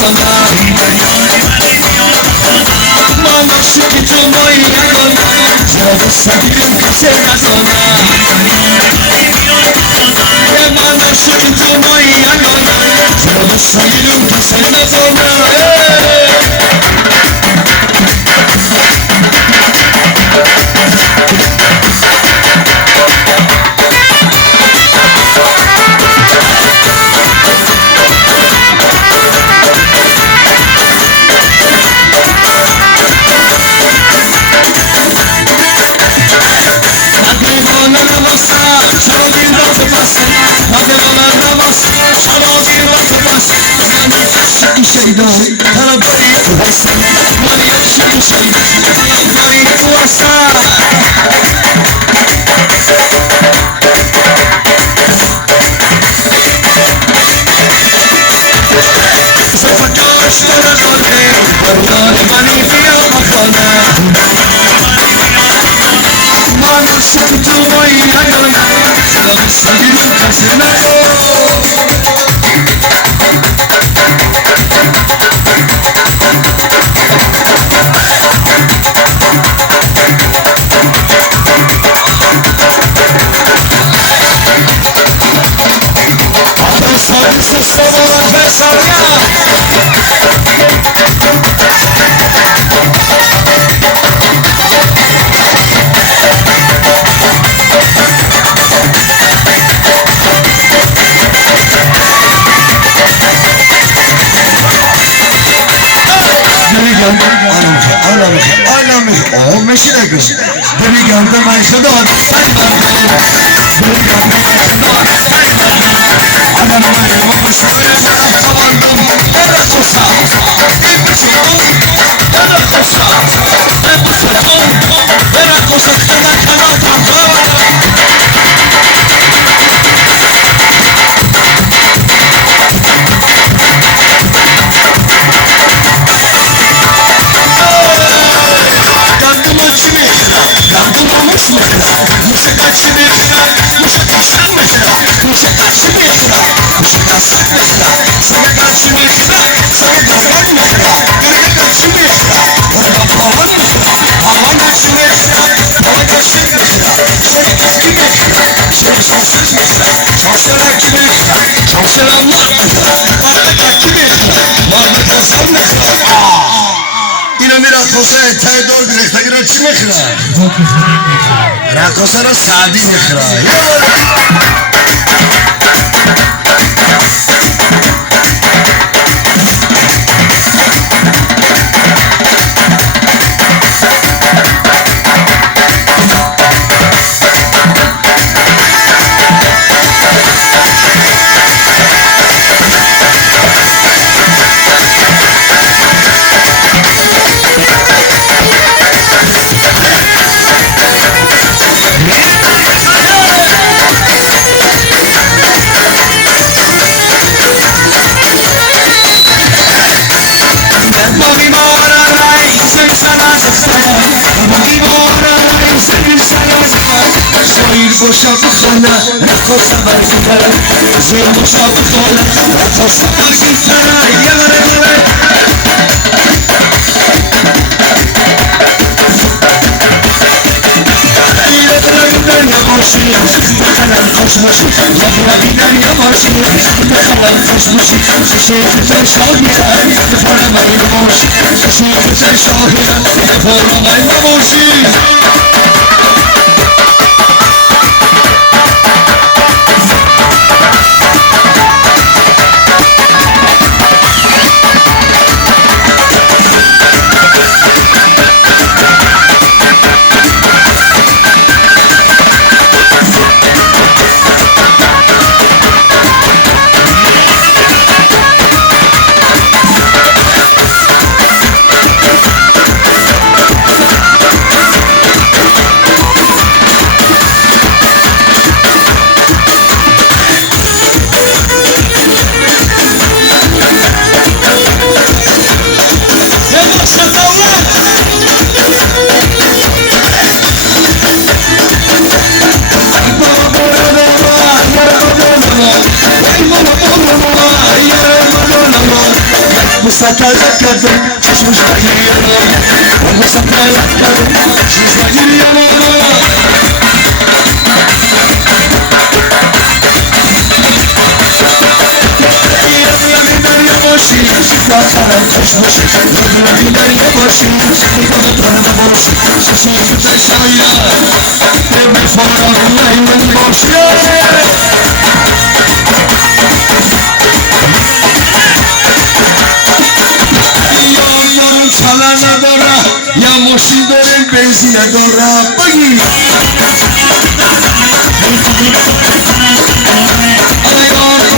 sana Mama şükür moyana Canı sevdim kesena sana Mama şükür moyana Canı sevdim kesena sana Şeyda tarabayı kuvasa Manyak şu şeyda tarabayı kuvasa Zafakaş bana zorbe Varlar mani fina makana Mama şukutu moyana Canı sevdim kasına Sesler ve sarya O meşine gö. Beni gördüm ay şadan. راقصه را سعدی میخرای boşa bıkana Rakosa var gitara Zeyim boşa bıkana Rakosa var gitara Yavara yavara Yavara yavaşı Bakalan koşmuş Yavra biner yavaşı Bakalan koşmuş Şişe güzel şahira Deforamayın boş Şişe güzel şahira Deforamayın boş سطلت کردم چشمش بگیریانم بگو سطلت کردم چشمش بگیریانم باشی لطفاً چشمش نمیدونی دریا باشی میکنه تنه باشی چشمی که تشایه نمیخورم نیمون باشی یادم چله نداره یا ماشین داره بنزین نداره بگی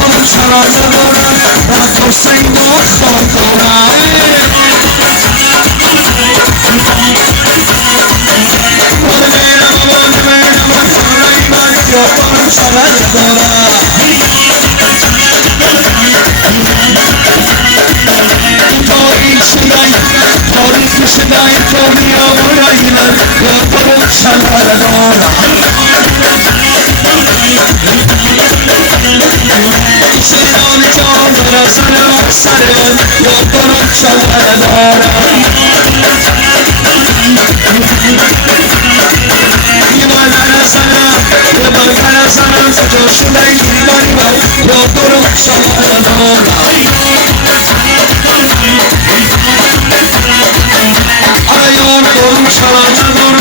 یادم چله نداره رفت حسین آخان داره یادم چله نداره تاریخ شدای تو میامون ایلن یادم چله نداره سیدان جان برسنم سرم یادم چله نداره یه من برسنم سجا شدای دیمانی من یادم چله نداره یادم چله نداره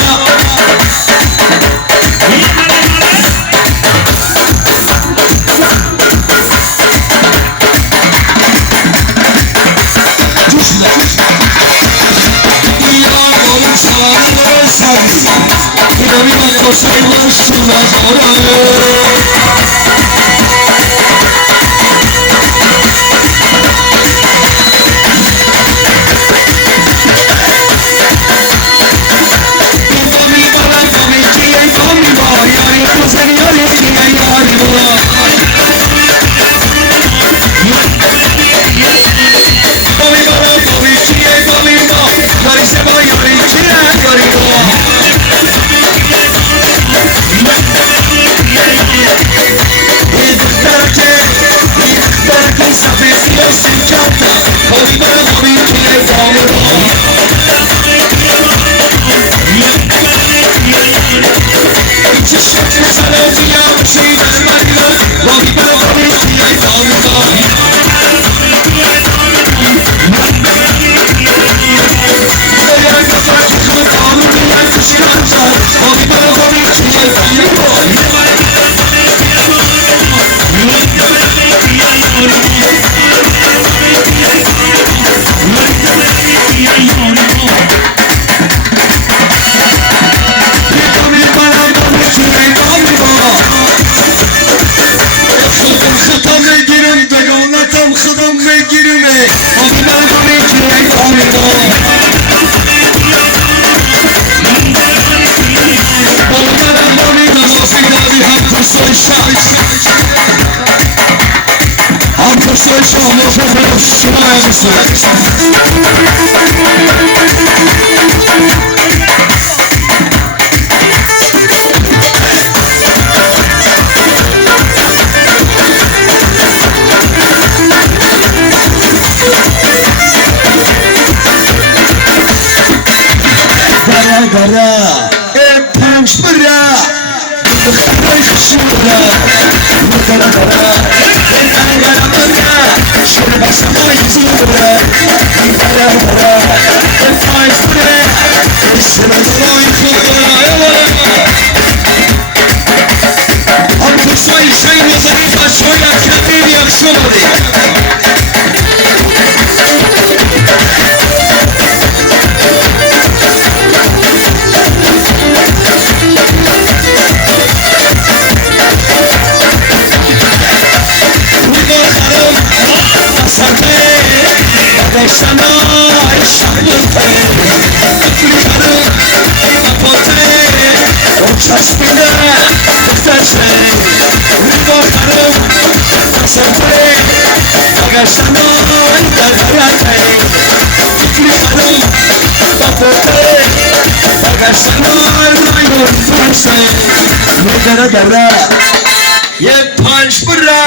یه پنج برا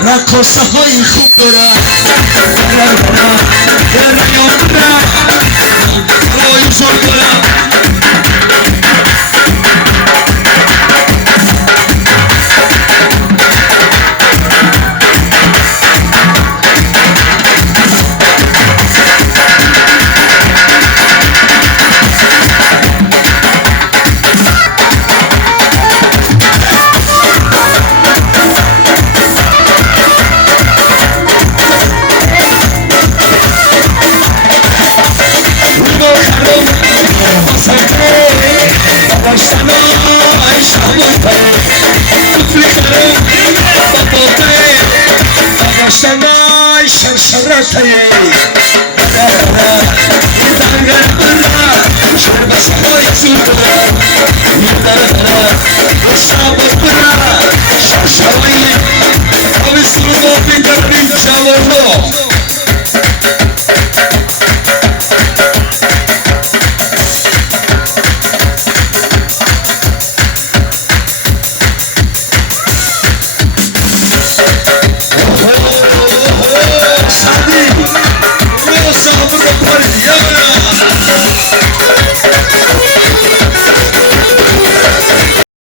Rako sahoy khupra Era yopra Roy sokra Sabah